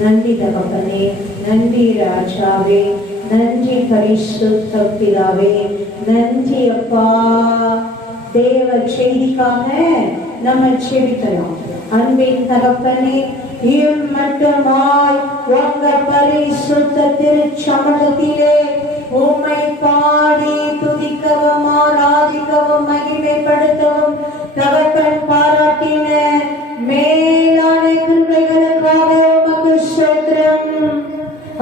நன்றி தகப்பனே, நன்றி ராஜாவே, நன்றி பரிசுத்த பிதாவே, நன்றி அப்பா. தேவ செய்திக்காக நம்ம செபிக்கலாம். அன்பின் தகப்பனே, மட்டுமாய் உங்க பரிசுத்த திருச்சமூகத்திலே உம்மை பாடி துதிக்கவும் ஆராதிக்கவும் மகிமைப்படுத்தவும் தகப்பன் பாராட்டின மேலான கிருபைகளுக்காக உமக்கு ஸ்தோத்திரம்.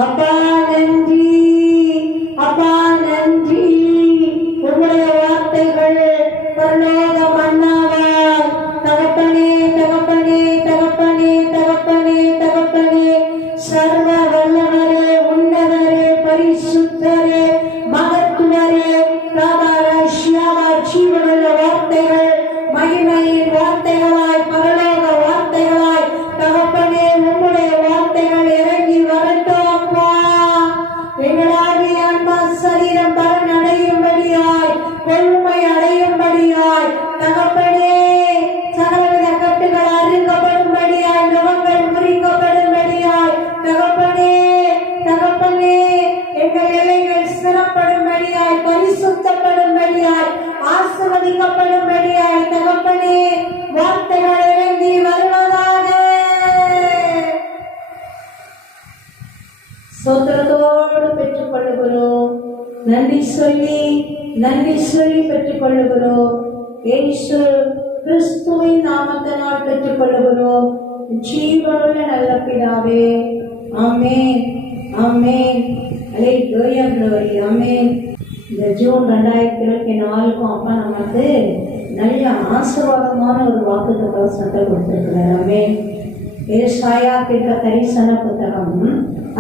அப்பா நன்றி, அப்பா நன்றி. உம்முடைய வார்த்தைகள் பரலோக மன்னாவாய். தகப்பனே தகப்பனே தகப்பனே தகப்பனே தகப்பனே, சர்வ வல்லவரே, உன்னதரே, பரிசுத்தரே, மகத்துவரே, ஜீவனுள்ள வார்த்தைகள் மகிமையின் வார்த்தைகளாய், பரலோக வார்த்தைகளாய் தகப்பனே உம்முடைய வார்த்தைகள் இறங்கி வரட்டும் அப்பா. எங்களாகிய ஆன்மா சரீரம் பலன் அடையும்படியாய், கொள்மை அடையும்படியாய் தகப்பனே, சகலவித கட்டுகள் அறுக்கப்படும்படியாய், நுகங்கள் முறிக்கப்படும்படியாய் தகப்பனே, தகப்பனே எங்கள் எல்லைகள் சிறப்படும்படியாய், பரிசுத்தப்படும்படியாய், ஆசீர்வதிக்கப்படும்படியாய் தகப்பனே வார்த்தைகள் இறங்கி வருவதாக. சோத்திரத்தோடு பெற்றுக் கொள்ளுகிறோம். நன்றி சொல்லி பெற்றுக் கொள்ளுகிறோம். இயேசு கிறிஸ்துவின் நாமத்தினால் பெற்றுக் கொள்ளுகிறோம். ஜீவனுள்ள நல்ல பிதாவே, ஆமென் ஆமென். அல்லேலூயா, glory, ஆமென். இந்த ஜூன் 2024 அப்பா நமக்கு நல்ல ஆசீர்வாதமான ஒரு வாக்குத்தத்தம் சட்டம் கொடுத்திருக்கிறார். ஆமென். ஏசாயா தீர்க்க தரிசன புத்தகம்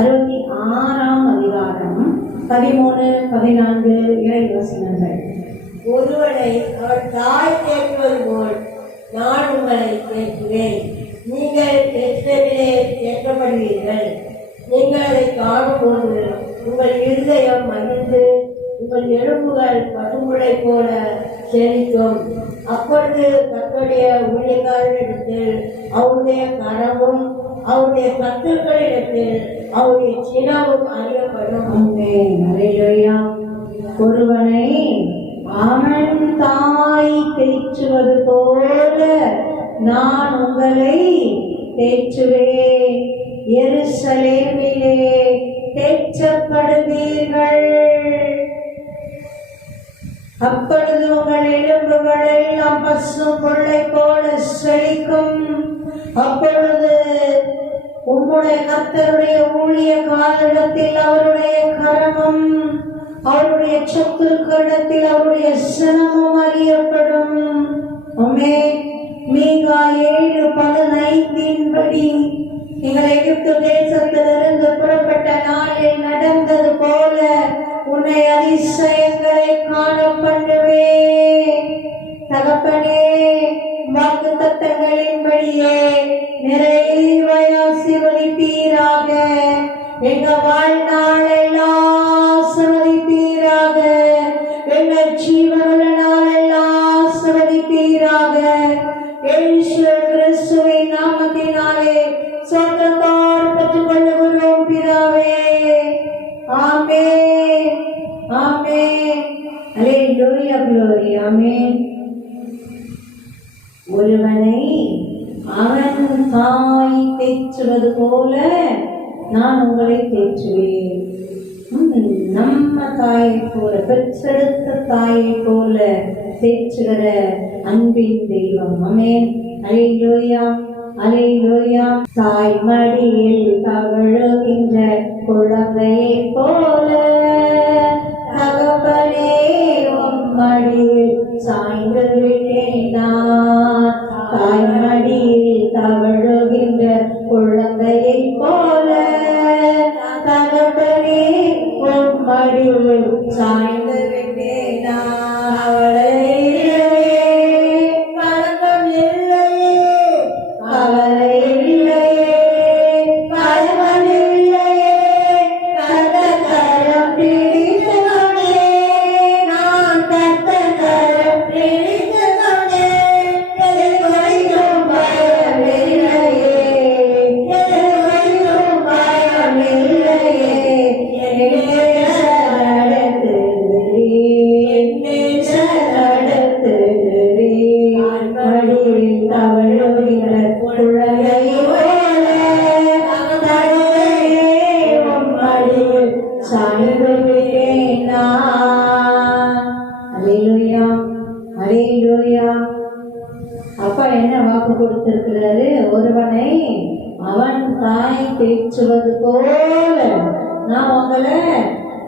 66ஆம் அதிகாரம் 13, 14 இறை வசனங்கள். ஒருவனை அவள் தாய் தேற்றுவது போல் நான் உங்களை தேற்றுவேன். நீங்கள் தேற்றவிலே தேற்றப்படுவீர்கள். நீங்கள் அதை காணும்போது உங்கள் இருதயம் மகிழ்ந்து உங்கள் எலும்புகள் பசும்புளை போல செழிக்கும். அப்பொழுது கர்த்தருடைய ஊழியக்காரரிடத்தில் அவருடைய கரமும் அவருடைய கர்த்தர்களிடத்தில் அவருடைய சினமும் அறியப்படும். அல்லேலூயா. ஒருவனை அவன் தாய் தேற்றுவது போல நான் உங்களை தேற்றுவேன். எருசலேமிலே தேற்றப்படுவீர்கள். அப்பொழுது உங்கள் எலும்புகள் எல்லாம் பசும் புல்லை போல செழிக்கும். அப்பொழுது உம்முடைய கர்த்தருடைய ஊழியக்காரரிடத்தில் அவருடைய கரமும் அவருடைய சத்துருக்களிடத்தில் அவருடைய சினமும் அறியப்படும். மீகா 7:15 நீங்கள் எகிப்து தேசத்திலிருந்து புறப்பட்ட நாளில் நடந்தது போல உன்னை அதிசயங்களை காண பண்ணுவேன். தகப்பனே, வாக்குத்தத்தங்களின்படியே நிறைவாய் ஆசீர்வதிப்பீராக. எங்க வாழ்நாளெல்லாம் ஆசீர்வதிப்பீராக. எங்கள் ஜீவனுள்ள நாளெல்லாம் ஆசீர்வதிப்பீராக. இயேசு கிறிஸ்துவின் நாமத்தினாலே சொந்தத்தோடு பெற்றுக் கொள்ளுகிறோம் பிதாவே. ஆமென் ஆமென். அல்லேலூயா, glory, ஆமென். ஒருவனை அவன் தாய் தேற்றுவது போல நான் உங்களை தேற்றுவேன். நம்ம தாயை போல, பெற்றெடுத்த தாயை போல தேற்றுகிற அன்பின் தெய்வம். ஆமென். அல்லேலூயா அல்லேலூயா. தாய் மடியில் தவழுகின்ற குழந்தையை போல தகப்பனே உன் மடியில் சாய்ந்து விட்டேன் நான். தாய் மடியில் தவழுகின்ற குழந்தையை போல தகப்பனே உன் மடியில் சாய்ந்து விட்டேன் நான். அவளை தாய் தேற்றுவது போல நான் உங்களை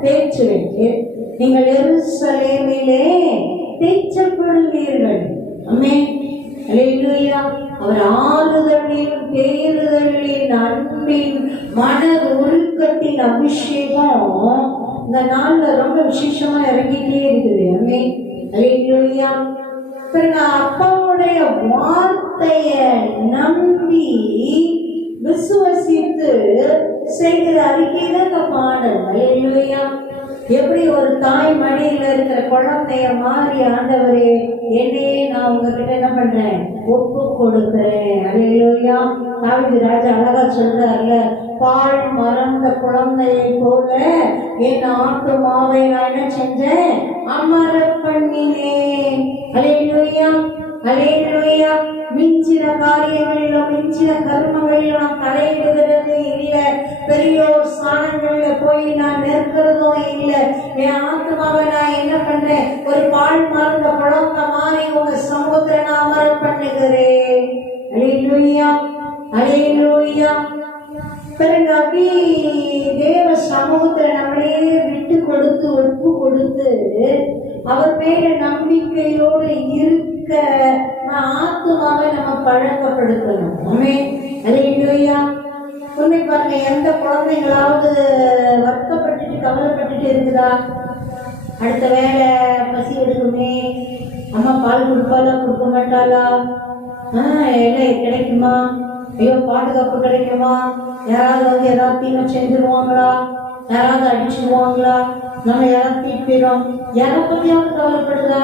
தேற்றுவேன். நீங்கள் எருசலேமிலே தேற்றப்படுவீர்கள். ஆமென். அல்லேலூயா. அவர் ஆறுதலின் தேறுதலின் அன்பின் மன உருக்கத்தின் அபிஷேகம் இந்த நாள்ல ரொம்ப விசேஷமா இறங்கிட்டே இருக்குது. ஆமென். அல்லேலூயா. அப்பாவுடைய வார்த்தைய நம்பி விசுவசித்து செய்கிற அறிக்கை தான் பாடல். அல்லேலூயா. எப்படி ஒரு தாய் மடியில இருக்கிற குழந்தைய மாறி ஆண்டவரே என்னையே நான் உங்ககிட்ட என்ன பண்றேன், ஒப்பு கொடுக்கிறேன். அல்லேலூயா. தாவீது ராஜா அழகா சொல்றாருல, பால் மறந்த குழந்தையை போல என் ஆத்துமாவை நான் என்ன செஞ்சேன், அமர பண்ணினேன். அல்லேலூயா. அல்லேலூயா. மிஞ்சின காரியங்களிலும் மிஞ்சின கர்மங்களிலும் நான் தலையிடுகிறது இல்லை. பெரியோர் ஸ்தானங்கள்ல போய் நான் நிற்கிறதும் இல்லை. என் ஆத்மாவை நான் என்ன பண்றேன், ஒரு பால் மறந்த குழந்தை மாதிரி உங்க சமூகத்தை நான் அமர பண்ணுகிறேன். அல்லேலூயா. அல்லேலூயா. பிறகு அப்படி தேவ சமூகத்துல நம்மளே விட்டு கொடுத்து ஒப்பு கொடுத்து அவர் மேல நம்பிக்கையோடு இருக்க ஆத்மாவை நம்ம பழக்கப்படுத்தணும். ஆமென். அல்லேலூயா. உண்மை பாருங்க, எந்த குழந்தைங்களாவது வருத்தப்பட்டுட்டு கவலைப்பட்டுட்டு இருக்குதா? அடுத்த வேலை பசி எடுக்குமே, அம்மா பால் கொடுப்பாளா கொடுக்க மாட்டாளா, எல்லாம் கிடைக்குமா, ஐயோ பாதுகாப்பு கிடைக்குமா, யாராவது வந்து ஏதாவது தீமை செஞ்சிருவாங்களா, யாராவது அடிச்சுடுவாங்களா, நம்ம யாராவது தீப்பிடும், யாரை பத்தியாவது கவலைப்படுதா?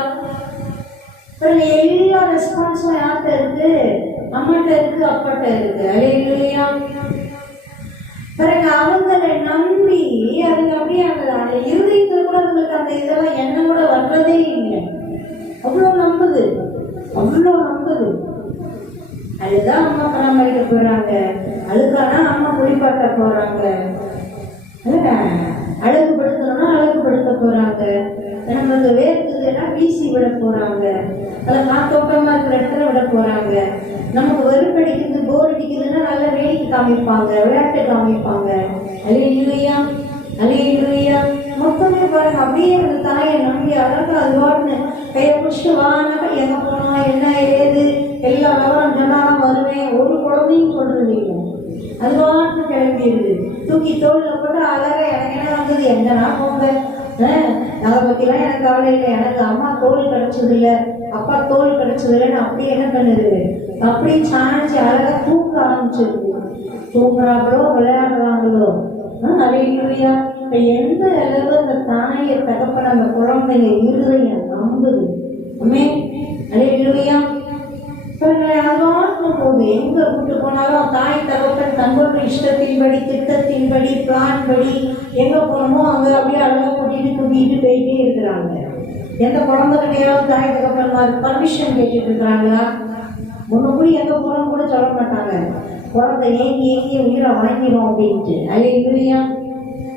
எல்லா ரெஸ்பான்ஸும் யார்கிட்ட இருக்கு, அம்மாட்ட இருக்கு, அப்பாட்ட இருக்கு. அல்லேலூயா. பிறகு அவங்களை நம்பி அதுக்கு அப்படியே அந்த இருதயத்தில் கூட அவங்களுக்கு அந்த இதெல்லாம் எண்ணம் கூட வர்றதே இல்லை. அவ்வளோ நம்புது, அவ்வளோ நம்புது. அதுதான் அம்மா பராமரிக்க போறாங்க, அதுக்கான அம்மா குளிப்பாட்ட போறாங்க, அழகுபடுத்தணும்னா அழகுபடுத்த போறாங்க, நமக்கு வேர்க்குதுன்னா வீசி விட போறாங்க, அதில் காத்தோட்டமா இருக்கிற இடத்துல விட போறாங்க, நமக்கு வெறுப்படிக்குது போர் அடிக்குதுன்னா நல்ல வேடிக்கை காமிப்பாங்க, விளையாட்டு காமிப்பாங்க. அல்லேலூயா. அல்லேலூயா. மொத்தமே பாருங்க, அப்படியே அந்த தாயை நம்பி அழகா அதுவான்னு கையை பிடிச்சிட்டு வானாக்கா எங்க போனா என்ன ஏது எல்லா விவரம் சொன்னாலும் வருவேன். ஒரு குழந்தையும் சொல்றது இல்லை, அது வாட்டு கிளம்பிடுது. தூக்கி தோல்ல போட்டு அழகா எனக்கு என்ன வந்தது, எங்கன்னா போங்க, அதை பத்திலாம் எனக்கு கவலை இல்லை, எனக்கு அம்மா தோல் கிடைச்சது இல்லை, அப்பா தோல் கிடைச்சது இல்லைன்னு அப்படியே என்ன பண்ணுது, அப்படியே சாணிச்சு அழகா தூக்க ஆரம்பிச்சிருக்கு. தூங்குறாங்களோ விளையாடுறாங்களோ. அல்லேலூயா. எந்த அளவு அந்த தாயை தகப்பன அந்த குழந்தைங்க இருதயம் நம்புது. ஆமென். அல்லேலூயா. போது எங்க கூட்டு போனாலும் தாய் தகப்பன் தங்களுடைய இஷ்டத்தின்படி திட்டத்தின்படி பிளான் படி எங்க போனோமோ அங்க அப்படியே அழகா கூட்டிட்டு போயிட்டே இருக்கிறாங்க. எந்த குழந்தைகளையாவது தாய் தகப்பன் பர்மிஷன் கேட்டுட்டு இருக்கிறாங்களா? முன்னக்கூடி எங்க போறோம் கூட சொல்ல மாட்டாங்க, குழந்தை ஏங்கி உயிரை வாங்கிடும் அப்படின்ட்டு. அல்லேலூயா.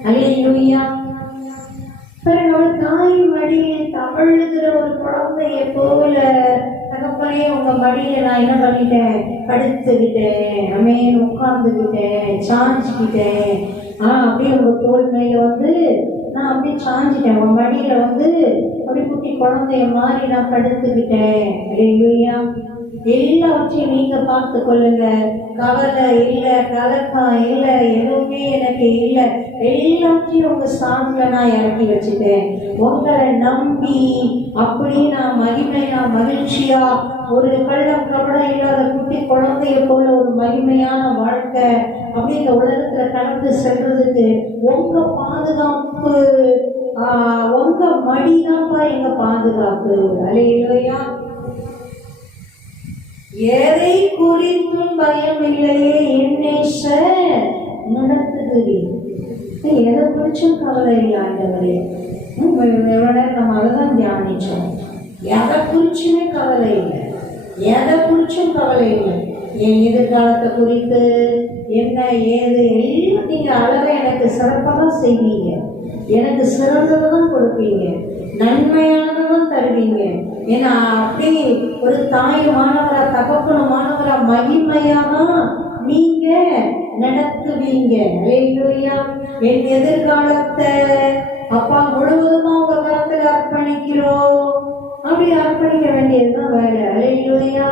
அல்லேலூயா. பிறகு தாய் மடியில் தவழுகிற ஒரு குழந்தைய போல தகப்பனே உங்க மடியில நான் என்ன பண்ணிட்டேன், படுத்துக்கிட்டேன், அமேன் உட்கார்ந்துக்கிட்டேன், சாஞ்சிக்கிட்டேன், அப்படியே உங்க தோல் மேல வந்து நான் அப்படியே சாஞ்சிட்டேன், உங்க மடியில வந்து அப்படி குட்டி குழந்தைய மாதிரி நான் படுத்துக்கிட்டேன். அல்லேலூயா. எல்லாவற்றையும் நீங்க பார்த்து கொள்ளுங்க. கவலை இல்லை, கலக்கம் இல்லை, எதுவுமே எனக்கு இல்லை, எல்லாத்தையும் உங்க சார்பில் நான் இறக்கி வச்சுட்டேன். உங்களை நம்பி அப்படியே நான் மகிமையா மகிழ்ச்சியா ஒரு கள்ளம் கவலை இல்லாத குட்டி குழந்தைய போல ஒரு மகிமையான வாழ்க்கை அப்படி இந்த உலகத்துல கடந்து செல்றதுக்கு உங்க பாதுகாப்பு, உங்க மடிதான்ப்பா எங்க பாதுகாப்பு. அல்லேலூயா. எதை குறித்தும் பயம் இல்லையே என்னேச நடத்துகிறேன். எதை குறிச்சும் கவலை இல்லை ஆண்டவரே. எவ்வளோ நேரம் நம்ம அதை தான் தியானிச்சோம். எதை குறிச்சுமே கவலை இல்லை, எதை குறிச்சும் கவலை இல்லை. என் எதிர்காலத்தை குறித்து என்ன ஏது எல்லாம் நீங்க அழகா எனக்கு சிறப்பாக தான் செய்வீங்க, எனக்கு சிறந்ததை தான் கொடுப்பீங்க, நன்மையானதான் தருவீங்க. ஏன்னா அப்படி ஒரு தாய் மாணவரா தகப்பன மாணவரா மகிமையாதான் நீங்க நடத்துவீங்க. அல்லேலூயா. என் எதிர்காலத்தை அப்பா முழுவதுமா உங்க கரத்துல அர்ப்பணிக்கிறோம். அப்படி அர்ப்பணிக்க வேண்டியதுதான் வேலை. அல்லேலூயா.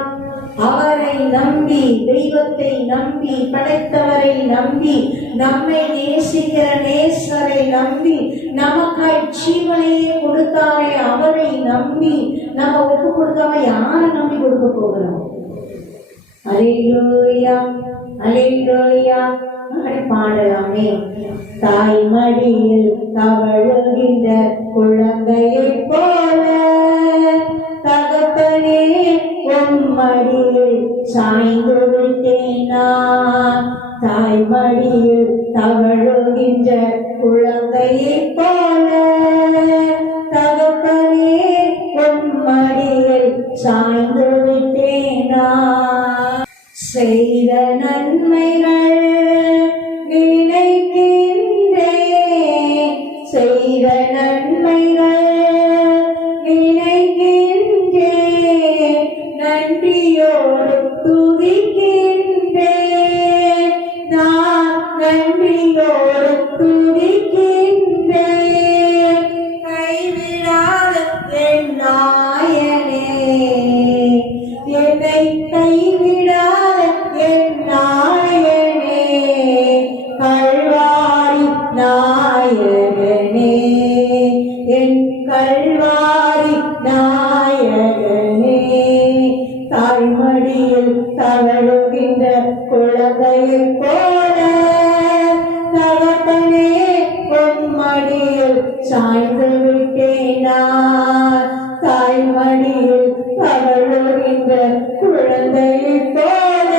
அவரை நம்பி, தெய்வத்தை நம்பி, படைத்தவரை நம்பி, நம்மை நேசிக்கிற நேசரை நம்பி, நமக்காய் ஜீவனையே கொடுத்தாரே அவரை நம்பி நம்ம ஒப்பு கொடுக்காம யாரை நம்பி கொடுக்க போகிறோம்? அல்லேலூயா, அல்லேலூயா. பாடலாமே. தாய் மடியில் தவழுகின்ற குழந்தையை போல தகப்பனே உன் மடியில் சாய்ந்து விட்டேனா. தாய் மடியில் தவழுகின்ற குழந்தையை போல தகப்பனே உன் மடியில் சாய்ந்து விட்டேனா. செய்த நன்மைகள் நினைக்கின்றேன், செய்த நன்மைகள் நினைக்கின்றேன், நன்றியோடு துதிக்கின்றேன், நான் நன்றியோடு துதிக்கின்றேன். கைவிடாத என் நாயனே, என்னை கைவிடாத என் நாயனே, கல்வாரி நாயகனே, என் கல்வாரி நாயகனே. தாய்மடியில் தவழுகின்ற குழந்தையை போல தகப்பனே உன் மடியில் சாய்ந்து விட்டேனா. தாய்மடியில் தவழுகின்ற குழந்தையை போல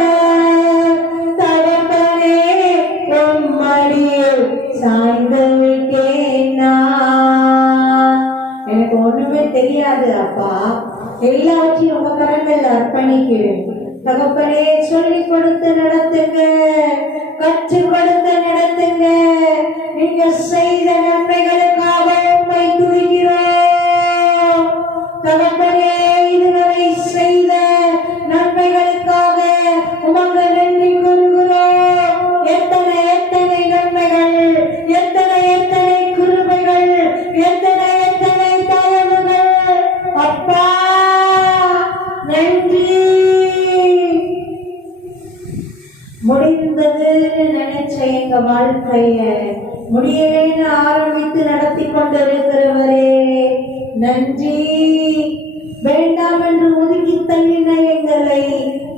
தகப்பனே உன் மடியில் சாய்ந்து விட்டேனா. எனக்கு ஒண்ணுமே தெரியாது அப்பா, எல்லாவற்றையும் உங்க கரங்கள் அர்ப்பணிக்கிறேன். தகப்பனே சொல்லிக் கொடுத்து நடத்துங்க, கற்றுக் கொடுத்து நடத்துங்க. நீங்க செய்த நன்மைகளுக்காக உம்மை துதிக்கிறோம். தகப்பனே இதுவரை செய்த நன்மைகளுக்காக உமக்கு நன்றி கூறுகிறோம். எத்தனை எத்தனை நன்மைகள், எத்தனை எத்தனை கிருபைகள், எத்தனை எத்தனை தயவுகள் அப்பா, நன்றி. முடிந்ததுன்னு நினைச்ச எங்க வாழ்க்கைய முடியலைன்னு ஆரம்பித்து நடத்தி கொண்டிருக்கிறவரே நன்றி. வேண்டாம் என்று ஒதுக்கி தள்ளின எங்களை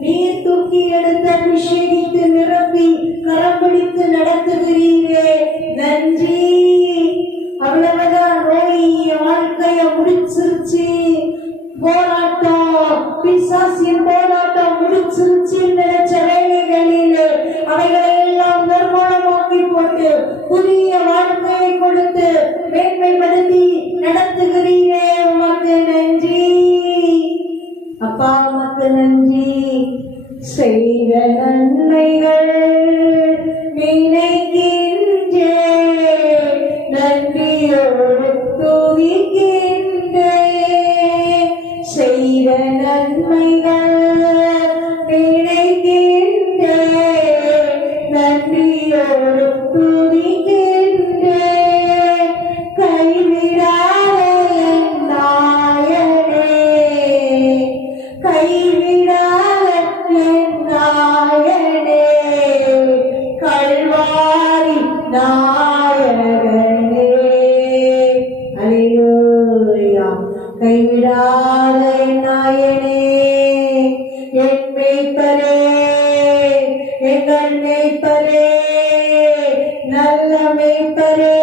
நீர் தூக்கி எடுத்து அபிஷேகித்து நிரப்பி கரம் பிடித்து நடத்துகிறீரே நன்றி. அவ்வளவுதான், நோய் வாழ்க்கைய முடிச்சிருச்சு, போராட்டம் பிசாசின் போராட்டம் முடிச்சிருச்சு நினைச்ச வேலைகளிலே அவைகளை எல்லாம் நிர்மூலமாக்கி போட்டு புதிய வாழ்க்கையை கொடுத்து மேன்மைப்படுத்தி நடத்துகிறீரே உமக்கு நன்றி அப்பா, உமக்கு நன்றி. செய்த நன்மைகள் நினைக்கின்றேன், நன்றியோடு துதிக்கின்றேன். செய்த நன்மைகள் நினைக்கின்றேன், நன்றியோடு துதிக்கின்றேன். கைவிடாத என் நாயனே, கைவிடாத என் நாயனே, கல்வாரி நாயகனே. அல்லேலூயா. கைவிடாத என் நாயனே, என் மேய்ப்பரே, எங்கள் மேய்ப்பரே, நல்ல மேய்ப்பரே,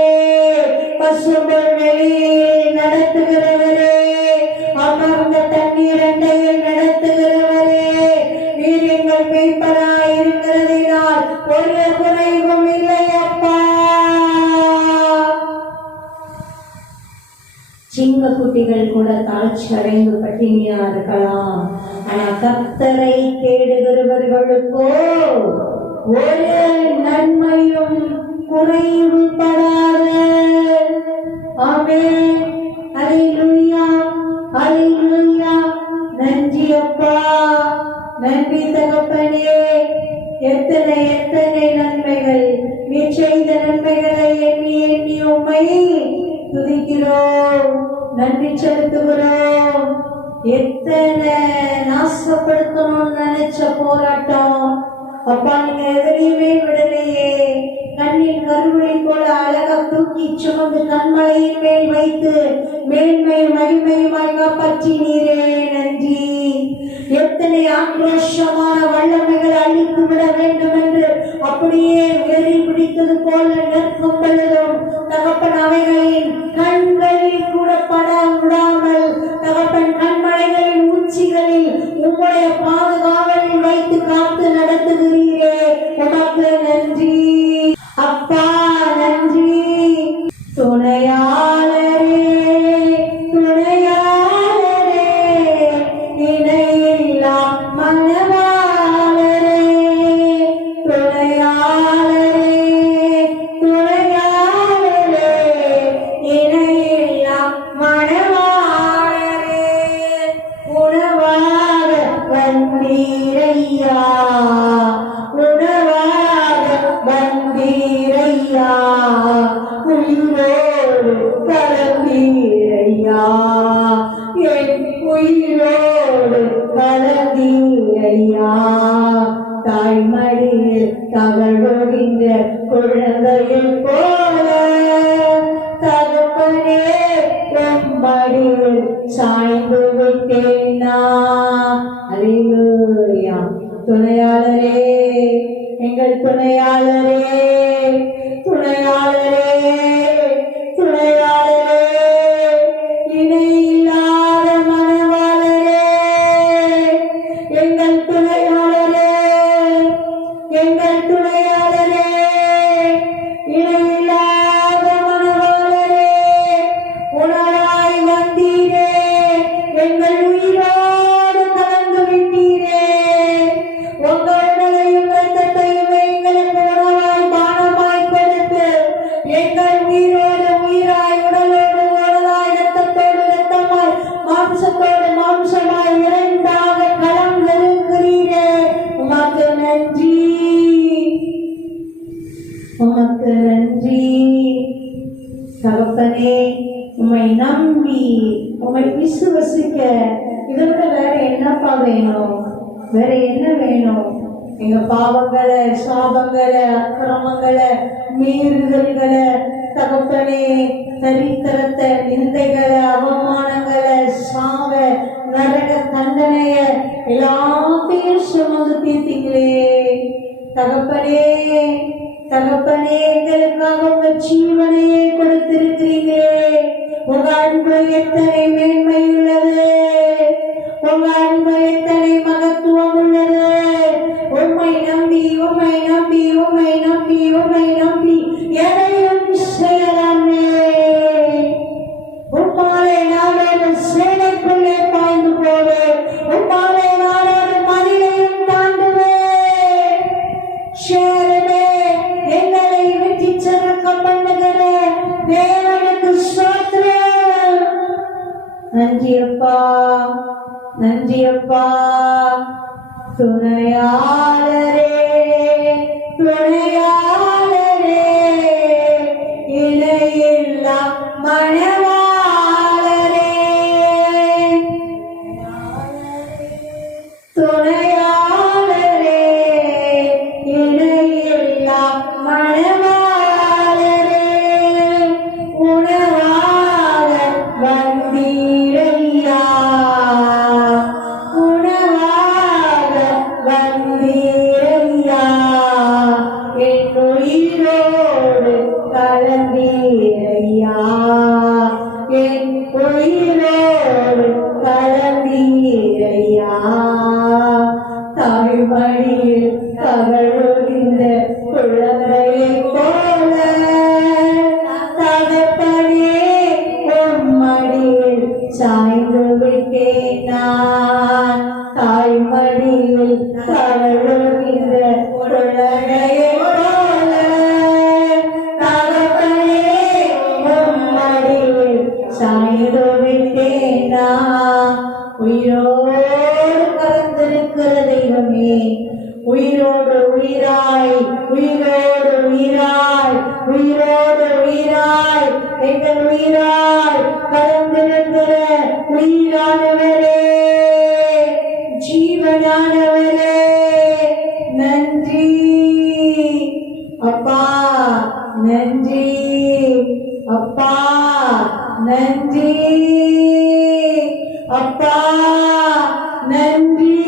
பசும்புல் வெளியில் நடத்துகிறவரே, அமர்ந்த தண்ணீர் அண்டையில் நடத்துகிறவரே, நீர் எங்கள் மேய்ப்பராய் இருக்கிறதினால் ஒரு குறைவும் இல்லை அப்பா. சிங்க குட்டிகள் கூட தாழ்ச்சி அடைந்து பட்டினியா இருக்கலாம், ஆனா கர்த்தரை தேடுகிறவர்களுக்கோ ஒரு நன்மையும் குறைவுபடாத. ஆமென். அல்லேலூயா, அல்லேலூயா. நன்றி அப்பா, நன்றி தகப்பனே. எத்தனை எத்தனை நன்மை செலுத்துகிறோம். எத்தனை நாசப்படுத்தணும்னு நினைச்ச போராட்டம் அப்பா நீங்க எதிரையுமே விடலையே. கண்ணின் கருவிழி போல அழகா தூக்கி சுமந்து கண்மலையின் மேல் வைத்து மேன்மையும் மகிமையுமாய் காப்பாற்றினீரே, நன்றி. எத்தனை ஆக்ரோஷமான வல்லமைகளை அழித்து விட வேண்டும் என்று அப்படியே வெறி பிடித்தது போல நிற்கும் பொழுதும் தகப்பன் அவைகளின் கண்களில் கூட பட விடாமல் தகப்பன் கண்மலைகளின் உச்சிகளில் உங்களுடைய பாதுகாவலில் வைத்து காத்து நடத்துகிறீரே, உமக்கு நன்றி அப்பா, நன்றி. துணையாளரே துணையாளரே இணையில்லா மனவாளரே, துணையாளரே துணையாளரே இணையில்லா மனவாளரே, உணவாக வந்தீரையா, உணவாக வந்தீரையா, உயிரோடு கலந்தீரையா, என் உயிரோடு கலந்தீரையா, தாய்மடியில் தவழ்கின்ற குழந்தையில் போல தகப்பனே மடியில் சாய்ந்து விட்டேனா. அல்லேலூயா. துணையாளரே, எங்கள் துணையாளரே, துணையாளரே, துணையாளரே, இணையில்லாத மனவாளரே, எங்கள் துணையாளரே, எங்கள் துணையாளரே, இணையில்லாத மனவாளரே, உணராய் வந்தீரே, எங்கள் உயிரோடு கலந்து விட்டீரே, உங்கள் உடலையும் இரத்தத்தையும் எங்களுக்கு உணவாய் பானமாய் கொடுத்து எங்கள் உயிரோடு உயிராய் உடலோடு உடலாய் இரத்தத்தோடு இரத்தமாய் மாம்சத்தோடு மாம்சமாய் இரண்டாக கலந்திருக்கிறீரே, உமக்கு நன்றி, உமக்கு நன்றி. தகப்பனே உம்மை நம்பி உம்மை விசுவசிக்க இதை விட வேற என்னப்பா வேணும்? வேற என்ன வேணும்? எங்க பாவங்களை சாபங்களை அக்கிரமங்களை மீறுதல்களை தகப்பனே தரித்திரத்தை நிந்தைகளை அவமானங்களை சாவ நரக தண்டனைய எல்லாத்தையும் சுமந்து தீர்த்தீங்களே தகப்பனே. தகப்பனே எங்களுக்காக உங்க ஜீவனையே கொடுத்திருக்கிறீங்களே. உங்க அன்பு எத்தனை மேன்மை உள்ளது, உங்க அன்பு எத்தனை மகத்துவம் உள்ளது. உம்மை நம்பி உம்மை நம்பி உம்மை நம்பி உம்மை நம்பி எதையும் செய்யலாமே. உம்மாலே நாளோடு சேனைக்குள்ளே பாய்ந்து போவேன், உம்மாலே நாளோடு மதிலையும் தாண்டுவேன். சேரவே எங்களை வெற்றி சிறக்க பண்ணுகிற தேவனுக்கு ஸ்தோத்திரம். நன்றி அப்பா, நன்றி அப்பா. துணையாளரே துணையாளரே இணையில்லா மனவாளரே, துணையாளரே இணையில்லா மனவாளரே, உணவாக வந்தீரையா, உணவாக வந்தீரையா, என் உயிரோடு கலந்தீரையா, என் உயிரோடு கலந்தீரையா, தாய்மடியில் தவழுகின்ற குழந்தையைப் போல தகப்பனே உம்மடியில் சாய்ந்து விட்டேன் நான். தாய்மடியில் தவழுகின்ற குழந்தையைப் போல தகப்பனே உம்மடியில் சாய்ந்து விட்டேன் நான். உயிரோடு கலந்திருக்கிற தெய்வமே, உயிரோடு உயிராய், உயிரோடு உயிராய், உயிரோடு உயிராய், எங்கள் உயிராய் கலந்திருக்கிற உயிரானவரே, ஜீவனானவரே, நன்றி அப்பா, நன்றி அப்பா, நன்றி அப்பா, நன்றி.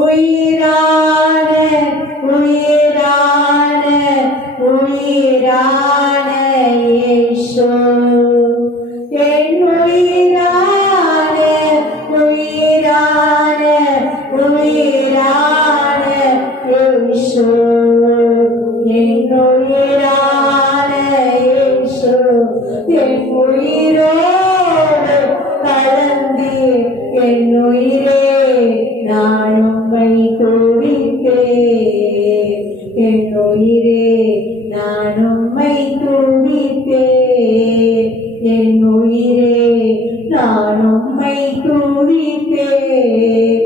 உயிரான உயிரான உயிரான இயேசு, என் உயிரான உயிரான உயிரான இயேசு, என் உயிரான இயேசு, என் உயிரோடு கலந்து என் உயிரே நான் உம்மை துதிப்பேன், என் உயிரே நான் உம்மை துதிப்பேன், என் உயிரே நான் உம்மை துதிப்பேன்,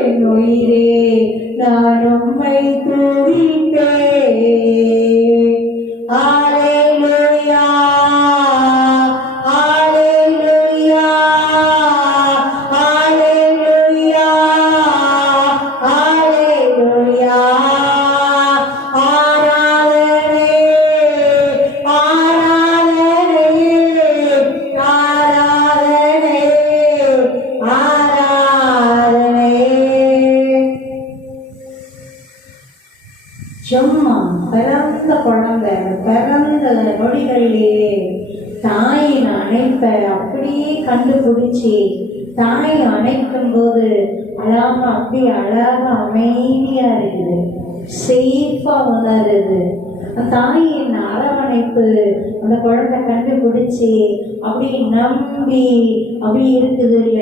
என் உயிரே நான் உம்மை துதிப்பேன். ஹல்லேலூயா, ஹல்லேலூயா, ஹல்லேலூயா, ஹல்லேலூயா. ஆராதனை, ஆராதனை, ஆராதனை, ஆராதனை. சும்மா பிறந்த குழந்தை பிறந்த நொடிகளிலேயே தாயின் அணைப்பை அப்படியே கண்டுபிடிச்சி தாய் அணைக்கும் போது அழாம அப்படியே அழகாக அமைதியா இருக்குது, சேஃபா உணருது. தாயின் அரவணைப்பு அந்த குழந்தை கண்டுபிடிச்சி அப்படியே நம்பி அப்படி இருக்குது இல்ல.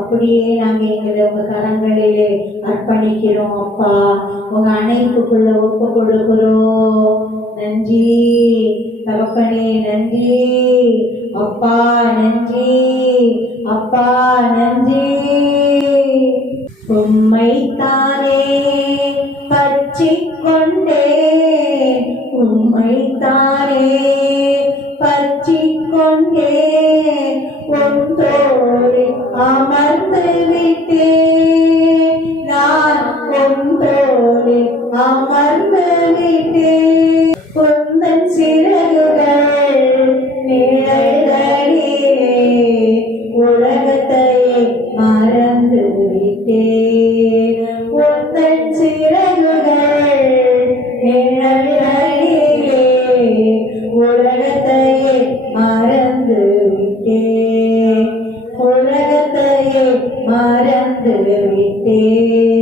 அப்படியே நாங்க எங்களை உங்க கரங்களிலே அர்ப்பணிக்கிறோம் அப்பா, உங்க அணைப்புக்குள்ள ஒப்பு கொடுக்கிறோம். நன்றி தகப்பனே, நன்றி அப்பா, நன்றி அப்பா, நன்றி. உம்மைத்தானே பற்றிக் கொண்டே, உம்மைத்தானே பற்றிக் கொண்டே, உன் தோளில் அமர்ந்து விட்டேன், நான் உன் தோளில் அமர்ந்து விட்டேன். உந்தன் சிறகுகள் நிழலிலே உலகத்தை மறந்து விட்டேன். உந்தன் சிறகுகள் நிழலிலே உலகத்தை மறந்து விட்டேன், உலகத்தை மறந்து விட்டேன்.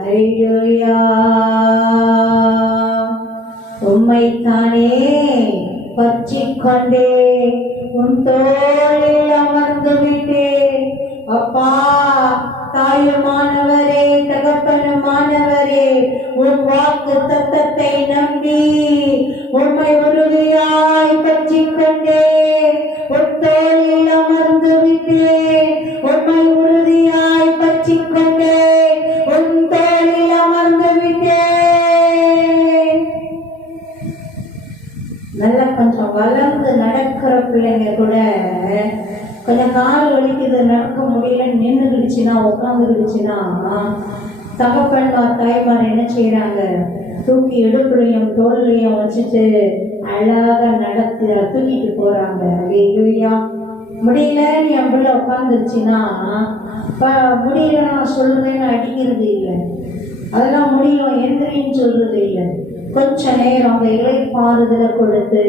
ஹல்லேலூயா. உம்மைத்தானே பற்றிக் கொண்டே உன் தோளில் அமர்ந்து விட்டேன் அப்பா. தாயுமானவரே, தகப்பனுமானவரே, உன் வாக்கு தத்தத்தை நம்பி உம்மை உறுதியாய் பற்றிக் கொண்டே உன் தோளில் அமர்ந்து விட்டேன், உம்மை உறுதியாய் பற்றிக் கொண்டே உன் தோளில் அமர்ந்து விட்டேன். நல்லா கொஞ்சம் வளர்ந்து நடக்கிற பிள்ளைங்க கூட கொஞ்சம் கால் வலிக்குது, நடக்க முடியல, நின்றுடுச்சுன்னா உட்காந்துடுச்சுன்னா தகப்பன்மார் தாய்மார் என்ன செய்யறாங்க, தூக்கி இடுப்புலையும் தோல்லையும் வச்சுட்டு அழகா நடத்தி தூக்கிட்டு போறாங்க. இல்லையா முடியல நீ அப்படில உட்காந்துருச்சுன்னா முடியல நான் சொல்லுவேன்னு அடிக்கிறது இல்லை, அதெல்லாம் முடியும் எந்திரின்னு சொல்றது இல்லை. கொஞ்ச நேரம் அந்த இலைப்பாறுதலை கொடுத்து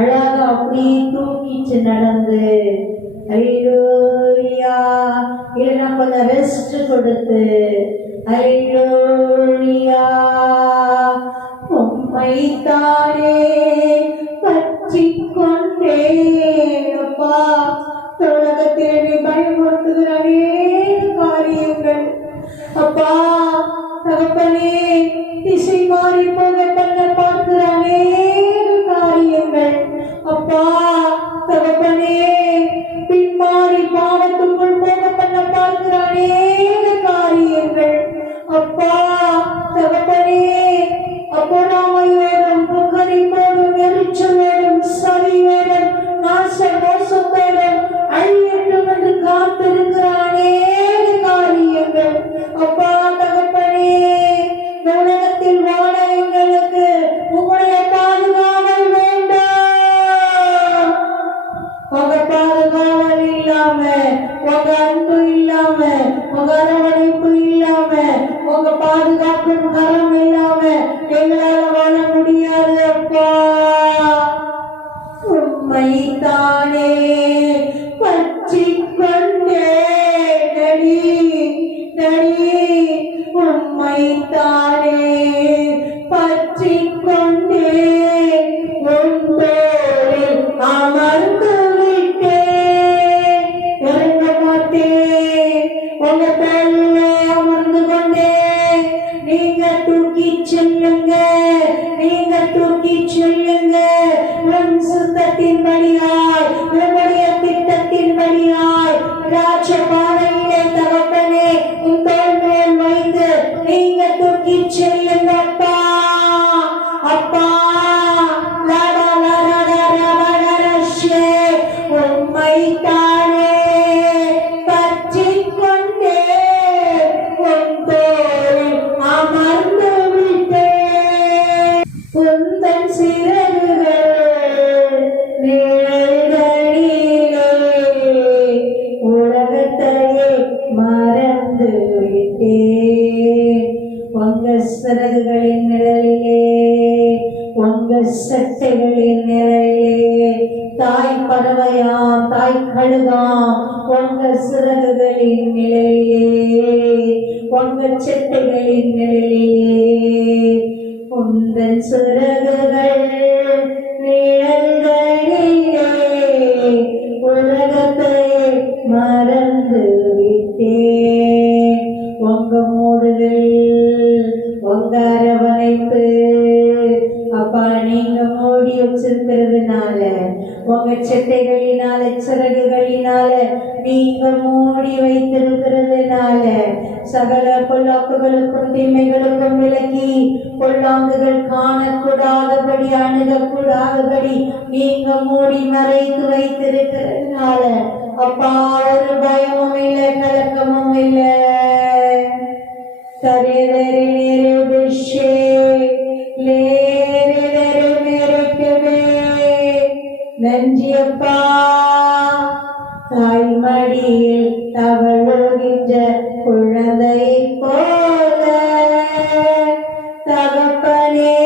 அழகா அப்படியே தூக்கிட்டு நடந்து ஹல்லேலூயா, இல்லைன்னா கொஞ்சம் ரெஸ்ட் கொடுத்து ஹல்லேலூயா. உம்மைத்தானே பற்றிக் கொண்டேன் அப்பா. உலகத்தில் நீ பயமுறுத்துகிற அநேக காரியங்கள் அப்பா, தகப்பனே, திசை மாறி போக பண்ண பார்க்கிற அநேக காரியங்கள் அப்பா, தகப்பனே, பின்மாறி பாவத்துக்குள் போக பண்ண பார்க்கிற அநேக காரியங்கள் அப்பா, தகப்பனே, அப்போ நாம புகழிப்போ உற்சாகம் இல்லாம எங்களால வாழ முடியாது அப்பா. உம்மைத்தானே பற்றி கொண்டே நடி நடி, உம்மைத்தானே பற்றி கொண்டே உந்தோரில் அமர்ந்து விட்டேன். இறங்க மாட்டேன், உங்க பேர்ல அமர்ந்து கொண்டே நீங்க தூக்கி செல்லுங்க, நீங்க தூக்கி செல்லுங்க. உன் சுத்தத்தின்படியாய், உன்னுடைய திட்டத்தின்படியாய் ராஜபாதையிலே தகப்பனே உன் தோள் மேல் வைத்து நீங்க தூக்கி செல்லுங்க அப்பா. அப்பா உம்மைத்தானே பற்றி கொண்டே உன் தோளில் அமர்ந்து விட்டேன். உந்தன் சிறகுகள் நிழல்களிலே உலகத்தையே மறந்து விட்டேன். உங்க சிறகுகளின் நிழலிலே, உங்க சட்டைகளின் நிழலிலே, தாய் பறவையாம் தாய் கழுகாம் உங்க சிறகுகளின் நிழலிலே, உங்க சட்டைகளின் நிழலிலே, உந்தன் சிறகுகள் நிழல்களிலே உலகத்தை மறந்து விட்டேன். உங்க மூடுதல், உங்க அரவணைப்பு அப்பா, நீங்க மூடி வச்சிருக்கிறதுனால, உங்க சட்டைகளினால சிறகுகளினால நீங்க மூடி வைத்திருக்கிறதுனால சகல பொல்லாப்புகளுக்கும் தீமைகளுக்கும் விலகி பொல்லாங்குகள் காணக்கூடாதபடி அணுகக்கூடாதபடி நீங்க மூடி மறைத்து வைத்திருக்கிறதுனால அப்பா ஒரு பயமும் இல்லை, கலக்கமும் இல்லை. கரேதரி நிருபிஷே லேரேதரி மேரக்கவே நஞ்சியப்பா. தாய்மடியில் தவழுகின்ற குழந்தை போல தகப்பனே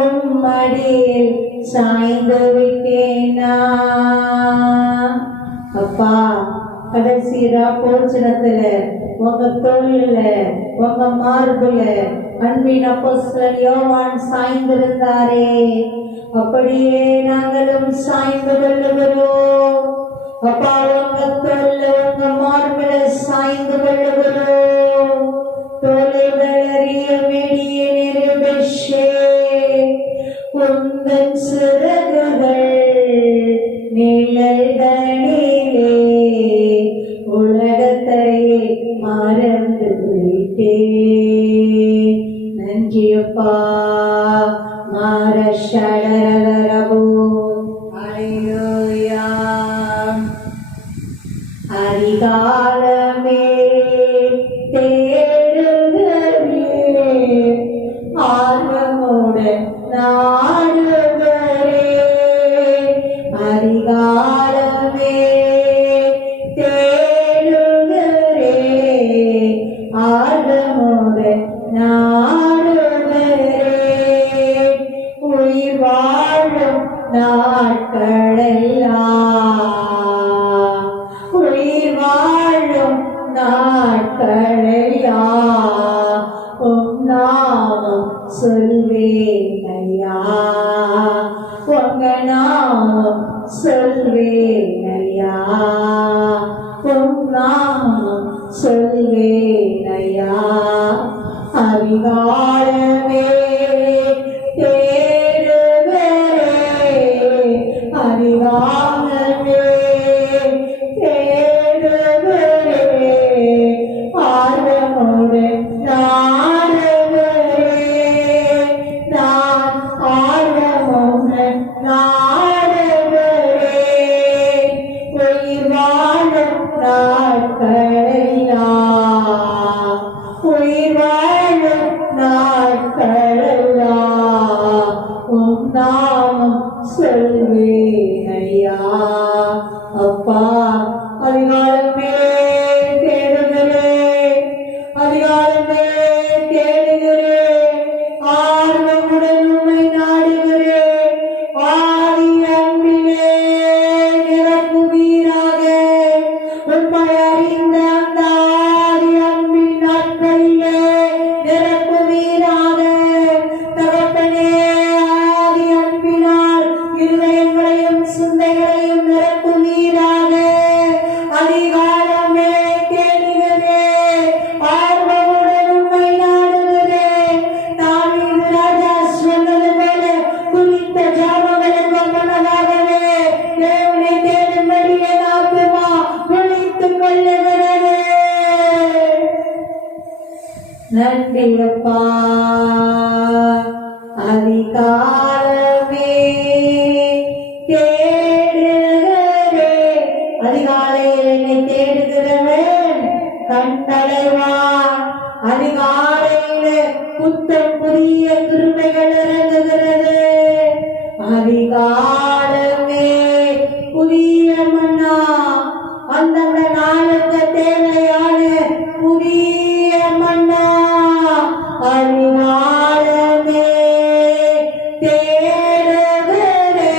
உம்மடியில் சாய்ந்து விட்டேனா அப்பா. கடைசியா போச்சனத்துல உங்க தோல்ல, உங்க மார்புல அன்பின் அப்போஸ்தலன் யோவான் சாய்ந்திருந்தாரே, அப்படியே நாங்களும் சாய்ந்து கொள்ளுகிறோம் அப்பா. உங்க தோல்ல, உங்க மார்புல சாய்ந்து கொள்ளுகிறோம். தோலை வளரிய மெடிய நிருபஷே உந்தன் சிறகுகள் நிழல்களிலே உலகத்தை மறந்து விட்டேன். நன்றியப்பா. மாரஷடரரபோ ஹல்லேலூயா. அதிகாலமே தேடுகிறே, ஆர்வமுடன் நாடுகிறே. அதிகாலமே தேடுகிறே, ஆர்வமுடன் நாடுகிறே. உயிர் வாழும் நாட்களெல்லாம், உயிர் வாழும் நாட்களெல்லாம் உம் நாமம் சொல்வேன் ஐயா, உங்க நாமம் சொல்வேன் ஐயா, உம் நாமம் சொல்வேன் ஐயா. அதிகாலமே தேடுகிறே, அதிகாலமே தேடுகிறே, ஆர்வமுடன் நாடுகிறே. நான் ஆர்வமுடன் நாடுகிறேன். உயிர் வாழும் நாட்களெல்லாம், உயிர் வாழும் நாட்களெல்லாம் அப்பா. அதிகாலமே தேடுகிறே, அதிகாலையில் என்னை தேடுகிறவன் கண்டடைவான். அதிகாலையில் புத்தம் புதிய கிருபைகள் இறங்குகிறது. அதிகாலமே புதிய மன்னா, அந்தந்த நாளுக்கு தேவையான புதிய மன்னா. அதிகாலமே தேடுகிறே,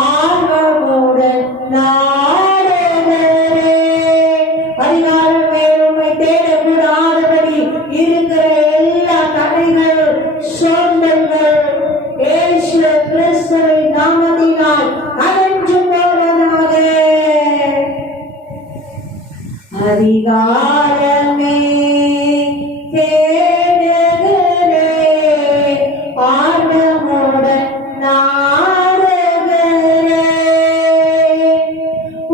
ஆர்வமுடன் நாடுகிறே. அதிகாலமே உம்மை தேடக்கூடாதபடி இருக்கிற எல்லா தடைகள், சோம்பல்கள் இயேசு கிறிஸ்துவின் நாமத்தினால் அகன்று போவதாக. அதிகாலமே தேடுகிறே, ஆர்வமுடன் நாடுகிறே.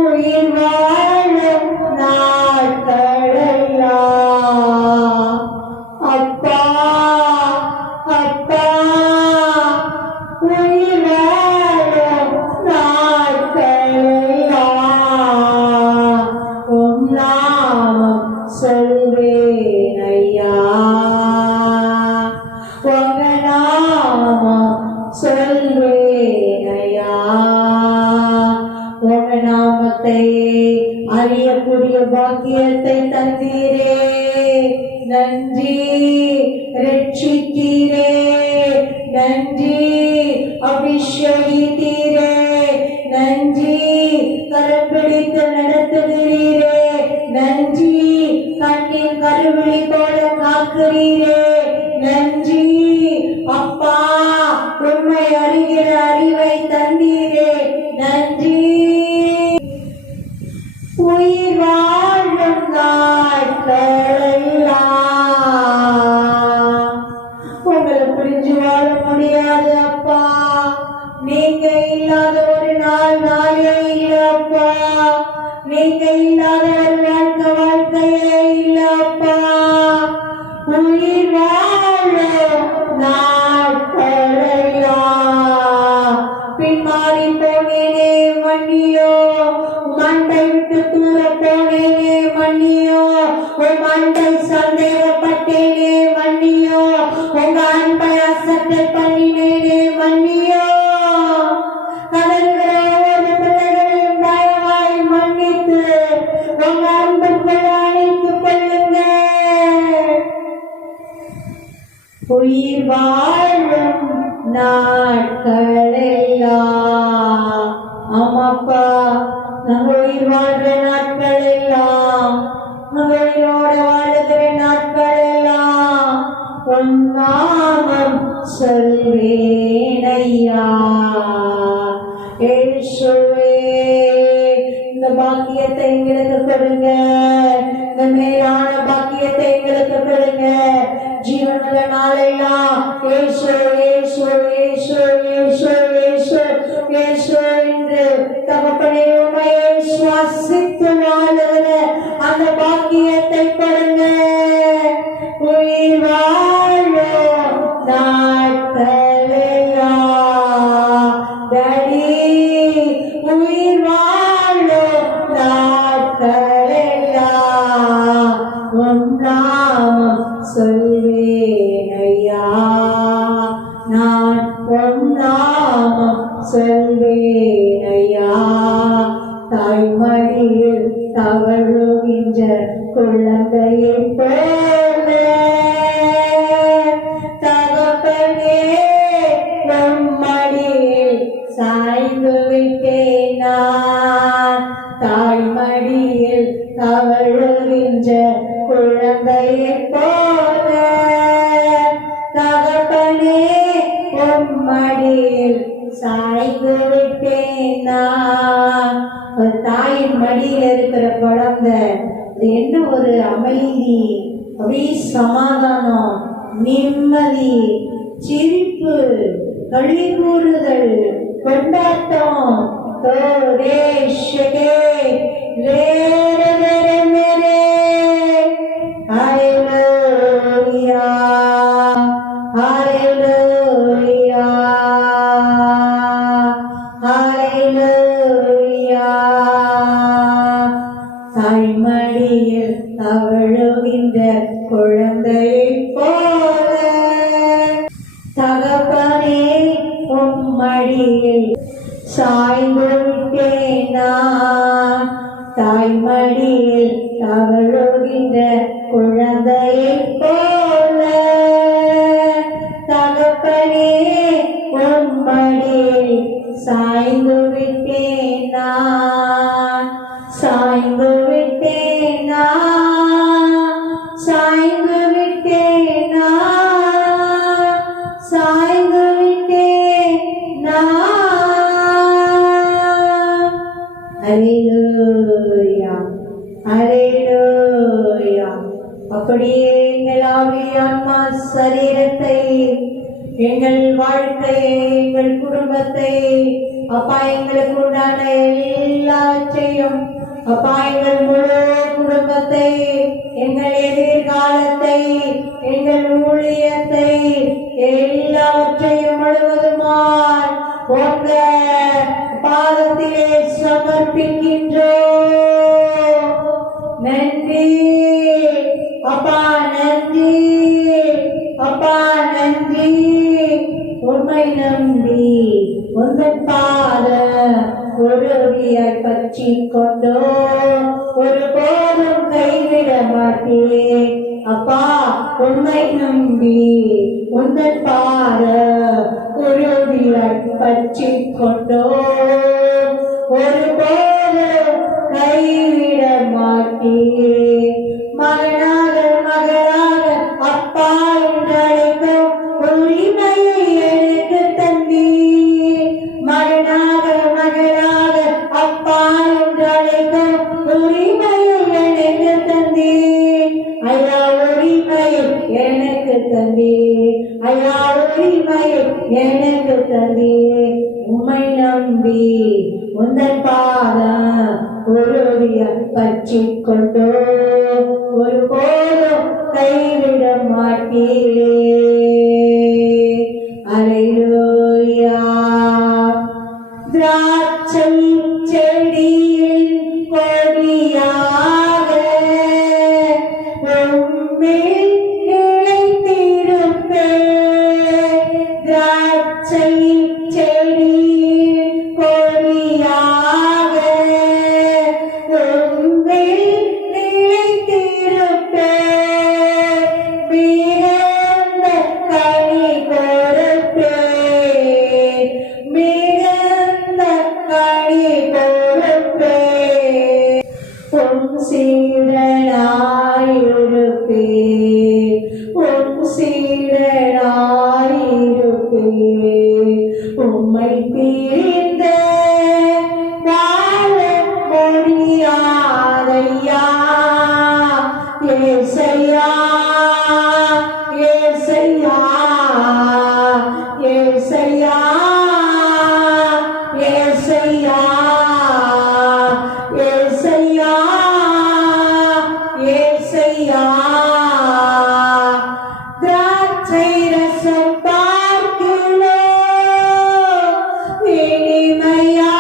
உயிர் வாழும் நாட்களெல்லாம் அப்பா அப்பா, உயிர் வாழும் நாட்களெல்லாம் உம் நாமம் சொல்வேன் ஐயா. உங்க நாமம் சொல்வேன் ஐயா. உங்க நாமத்தை அறியக்கூடிய பாக்கியத்தை தந்தீரே, நன்றி. ரட்சித்தீரே, நன்றி. அபிஷேகித்தீரே, நன்றி. கரம் பிடித்து நடத்துகிறீரே, நன்றி. கண்ணின் கருவிழி போல காக்கிறீரே, நன்றி. அப்பா, உண்மை அறிகிற அறிவை தந்தீரே, நன்றி. உயிர் வாழும் நாட்களெல்லாம் உங்களை புரிஞ்சு வாழ முடியாது அப்பா. நீங்க இல்லாத ஒரு நாளே இல்லப்பா. நீங்க இல்லாத ஒரு வாழ்க்கையே இல்லப்பா. உயிர் வாழும் நாட்களெல்லாம் பின்மாறி போனேனே மன்னியோ, மண்டை விட்டு தூர போனேனே மன்னியோ, உன் மண்டை சந்தேகப்பட்டேனே மன்னியோ, உங்க அன்பை அசட்டை பண்ணினேனே மன்னியோ. கதறுகிற ஒவ்வொரு பிள்ளைகளையும் தயவாய் மன்னித்து உங்க அன்புக்குள் அணைத்துக் கொள்ளுங்க. உயிர் வாழும் நாட்களெல்லாம், ஆமாப்பா, நாங்க உயிர் வாழ்ற நாட்கள் எல்லாம், நாங்க உயிரோட வாழுகிற நாட்கள் எல்லாம் உன் நாமம் சொல்வேன் ஐயா. இயேசுவே, இந்த பாக்கியத்தை எங்களுக்கு கொடுங்க, இந்த மேலான பாக்கியத்தை எங்களுக்கு கொடுங்க. ஜீவனுள்ள நாளெல்லாம் இயேசு இயேசு இயேசு இயேசு இயேசு இயேசு என்று தகப்பனே உம்மை சுவாசித்து வாழுகிற அந்த பாக்கியத்தை கொடுங்க. உயிர் வாழும் நாட்களெல்லாம் டடி, உயிர் வாழும் நாட்களெல்லாம் உம் நாமம் சொல்வேன் ஐயா. நான் உம் நாமம் சொல்வேன் ஐயா. தாய்மடியில் தவழுகின்ற குழந்தையை போல தகப்பனே உம் மடியில் சாய்ந்து விட்டேன் நான். தாய்மடியில் தவழுகின்ற குழந்தையை போல தகப்பனே உம் மடியில் சாய்ந்து விட்டேன் நான். ஒரு தாயின் மடியில் இருக்கிற குழந்தை, அது என்ன ஒரு அமைதி, அப்படியே சமாதானம், நிம்மதி, சிரிப்பு, களி கூறுதல், கொண்டாட்டம். Hallelujah. ஹalleluya ஹalleluya. தாய்மடியில் தவழுகின்ற குழந்தையைப் போல தகப்பனே உம்மடியில் சாய்ந்து விட்டேன் நான். தாய்மடியில் தவழுகின்ற குழந்தையைப் போல தகப்பனே உம்மடியில் சாய்ந்து விட்டேன் நான். சாய்ந்து விட்டேன் நான். சாய்ந்து விட்டேன் நான். சாய்ந்து விட்டேன் நான். ஹalleluya ஹalleluya. அப்படியே எங்கள் ஆவி ஆன்மா சரீரத்தை, எங்கள் வாழ்க்கையை, எங்கள் குடும்பத்தை, அப்பா எங்களுக்கு உண்டான எல்லாவற்றையும், அப்பா எங்கள் முழு குடும்பத்தை, எங்கள் எதிர்காலத்தை, எங்கள் ஊழியத்தை எல்லாவற்றையும் முழுவதுமாய் உங்க பாதத்திலே சமர்ப்பிக்கின்றோம். நன்றி அப்பா, நன்றி அப்பா, நன்றி. உம்மை நம்பி உந்தன் பாத உறுதியாய் பற்றி கொண்டோ ஒருபோதும் கைவிட மாட்டேன். அப்பா உம்மை நம்பி உந்தன் பாத உறுதியாய் பற்றி கொண்டோ ஒருபோதும் கைவிட மாட்டேன். மகனாக மகளாக அப்பா என்று அழைக்கும் உரிமையை எனக்கு தந்தீர். மகனாக மகளாக அப்பா என்று அழைக்கும் உரிமையை எனக்கு தந்தீர். ஐயா உரிமையை எனக்கு தந்தீர். ஐயா உரிமையை எனக்கு தந்தீர். உம்மை நம்பி உந்தன் பாதம் உறுதியாய் பற்றி கொண்டோ ஒருபோதும் கைவிட மாட்டேன். ஹalleluya. திராட்சை செடியில் கொடியாக உம்மில் நிலைத்திருப்பேன். திராட்சை செடியில் கொடியாக உம்மில் நிலைத்திருப்பேன். மிகுந்த கனி கொடுப்பேன். மிகுந்த கனி கொடுப்பேன். உம் சீடனாயிருப்பேன். உம் சீடனாயிருப்பேன். உம்மை பிரிந்த வாழ முடியாதையா. ஏசையா ஏசையா ஏசையா ஏசையா ஏசையா ஏசையா. திராட்சை ரசம் பார்க்கிறோ இனிமையானவரே.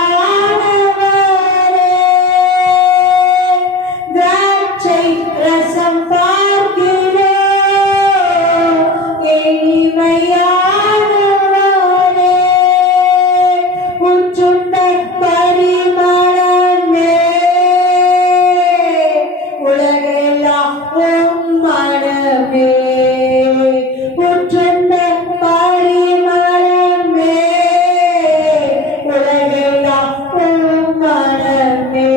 திராட்சை ரசம் பார்க்கிறோ இனிமையானவரே. உற்றுண்ட பரிமளமே உலகெல்லாம் உம் மனமே. உற்றுண்ட பரிமளமே உலகெல்லாம் உம் மனமே.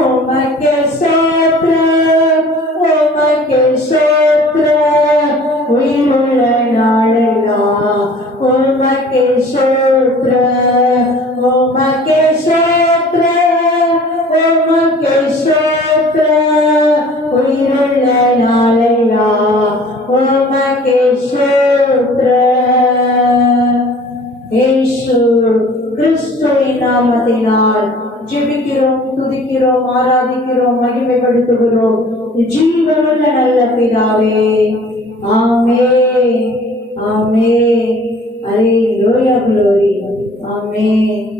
உமக்கு ஸ்தோத்திரம், உமக்கு ஸ்தோத்திரம் உயிருள்ள நாளெல்லாம். உமக்கு ஸ்தோத்திரம், உமக்கு ஸ்தோத்திரம், உமக்கு ஸ்தோத்திரம் உயிருள்ள நாளெல்லாம். உமக்கு ஸ்தோத்திரம். இயேசு கிறிஸ்துவின் நாமத்தினால் ஜெபிக்கிறோம், துதிக்கிறோம், ஆராதிக்கிறோம், மகிமைப்படுத்துகிறோம் ஜீவனுள்ள நல்ல பிதாவே. ஆமென். ஆமென். அல்லேலூயா. glory. ஆமென்.